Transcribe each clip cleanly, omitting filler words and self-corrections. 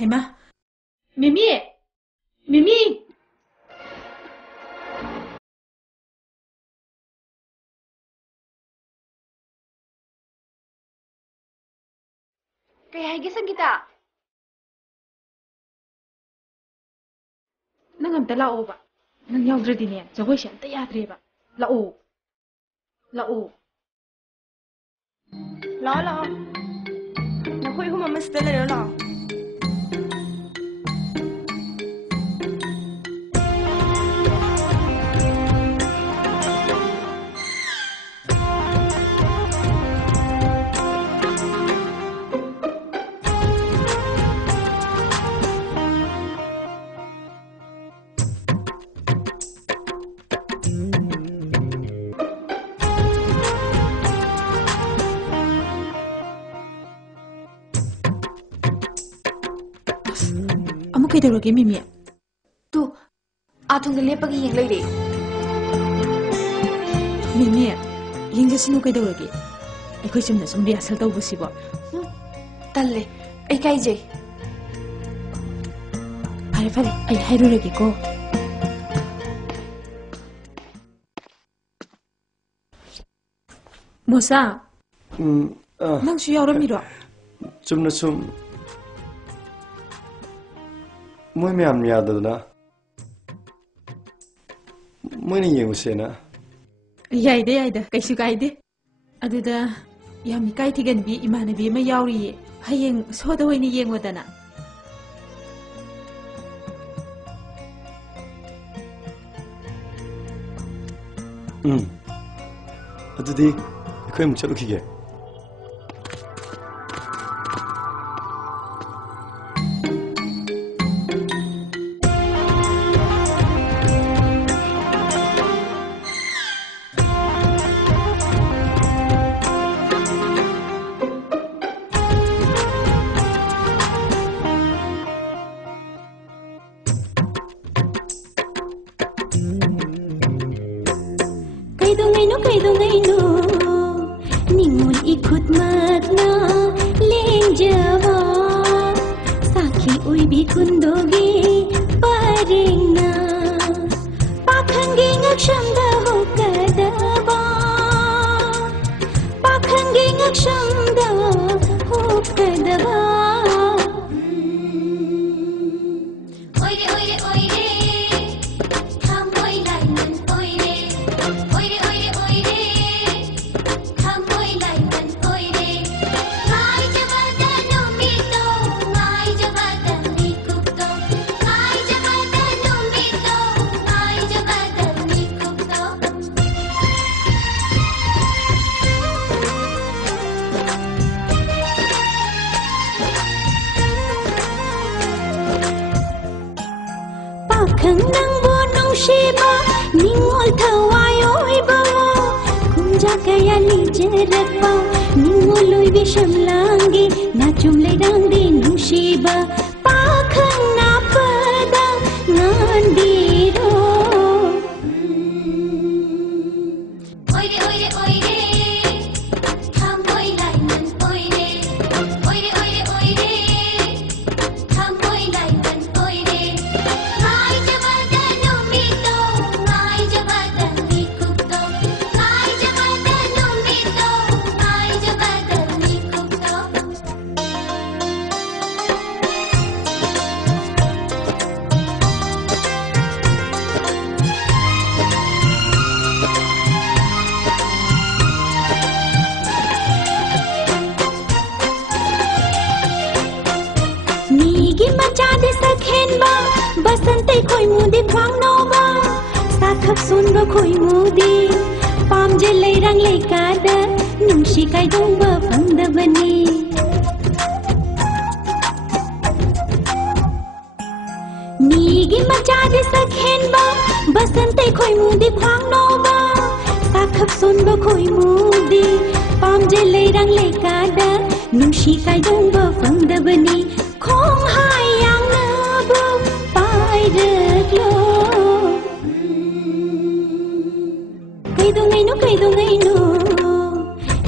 Haima, Mimi, Mimi. Kaya hige Sangeeta. Nang amta lao ba? Nang yaudredi ne, jagoi shi amta yadre ba. Lao. Lao. Lao. Nakhoi huma masda laro lao. Kaidaurage Mimi? Tu, athong da lepagi yeng leire. Mimi, yengjasinu kaidaurage? Aikoi chumna sum rehearsal tawbusibo. Talle, ai kaijai. Fare, ai hairurage ko. Mosa. Nang su yauramiro? Chumna sum Moi me am yadana. Moi ni yengusena. Yaida, kaisu kaide. Aduda yami kai thigan bi imanabi ma yauri hayeng soda hoini yengodana. Adudi ikhoi mu chalukhige.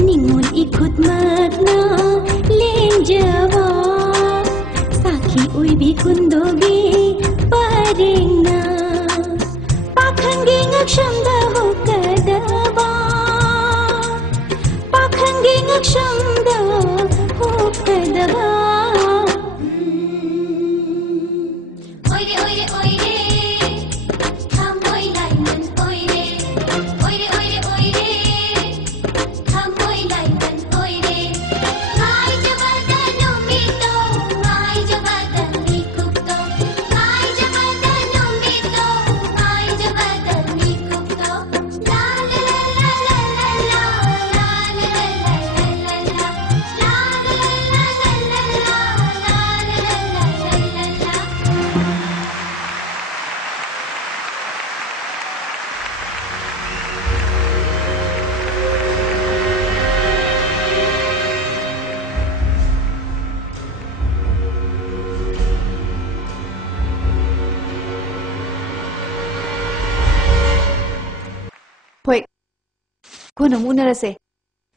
Ningun ikut makna lenjawa Mahi uibi kundogi parina Pakhangi ngakshamda hokadaba Pakhangi ngakshamda hokadaba Oire oire oire Thamoi lainan oire Oire oire oire Thamoi lainan oire Ngai jabada numito Ngai jabada nikupto Ngai jabada numito Ngai jabada nikupto La la la la la la la la la la la la Hoi, ko na muna rase.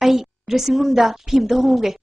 Ai dressing room da phim to honge.